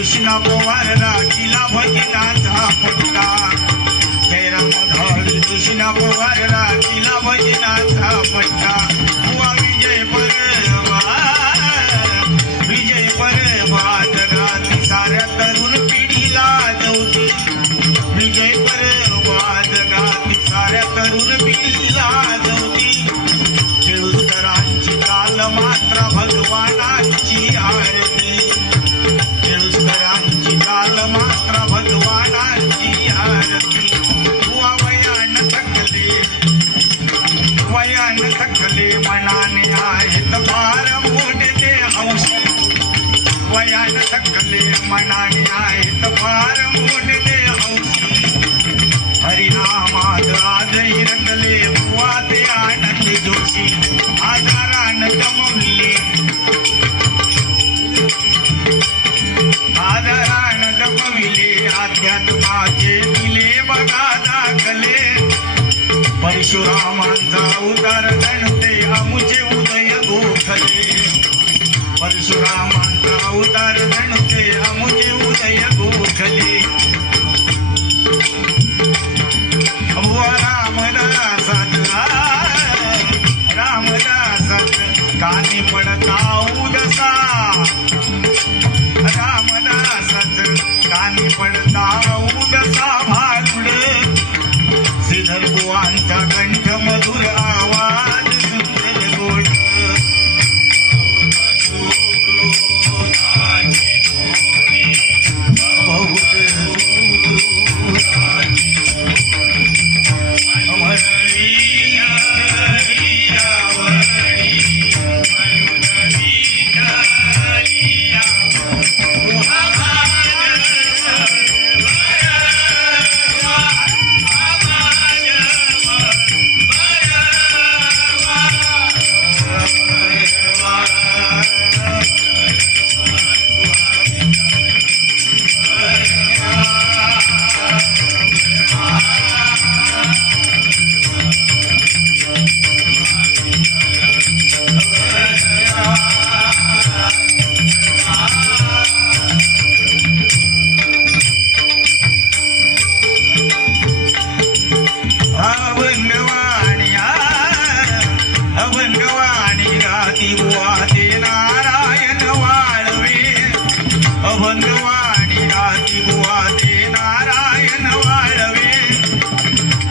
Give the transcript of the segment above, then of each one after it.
কৃষ্ণব বররা কিলা ভজনা তা পুটকা তেরম ধর কৃষ্ণব বররা भगवानाची आरती. परशुरामांचा अवतार गण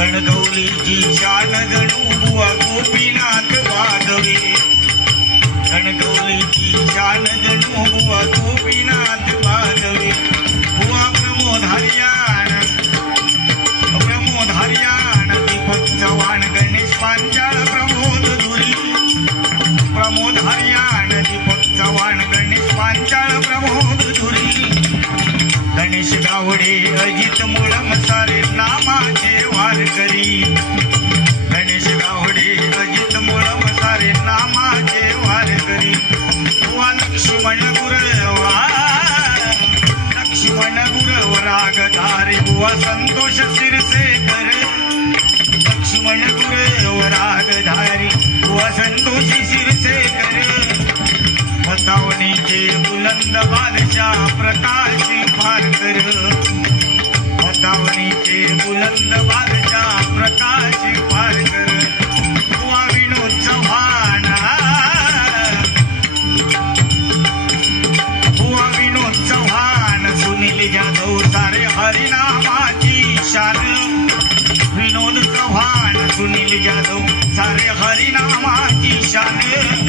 ಕಣಗೌಲಿಜ್ಜಿ ಜಾನಗಣೂಗುವ ಗೋಪಿನ नंद बादशा प्रकाशी फारकर बतावणीचे बुलंद बादशा प्रकाशी फारकर कुवा विनोद चव्हाण. कुवा विनोद चव्हाण सुनील जाधव सारे हरिनामाची शान. विनोद चव्हाण सुनील जाधव सारे हरिनामाची शान.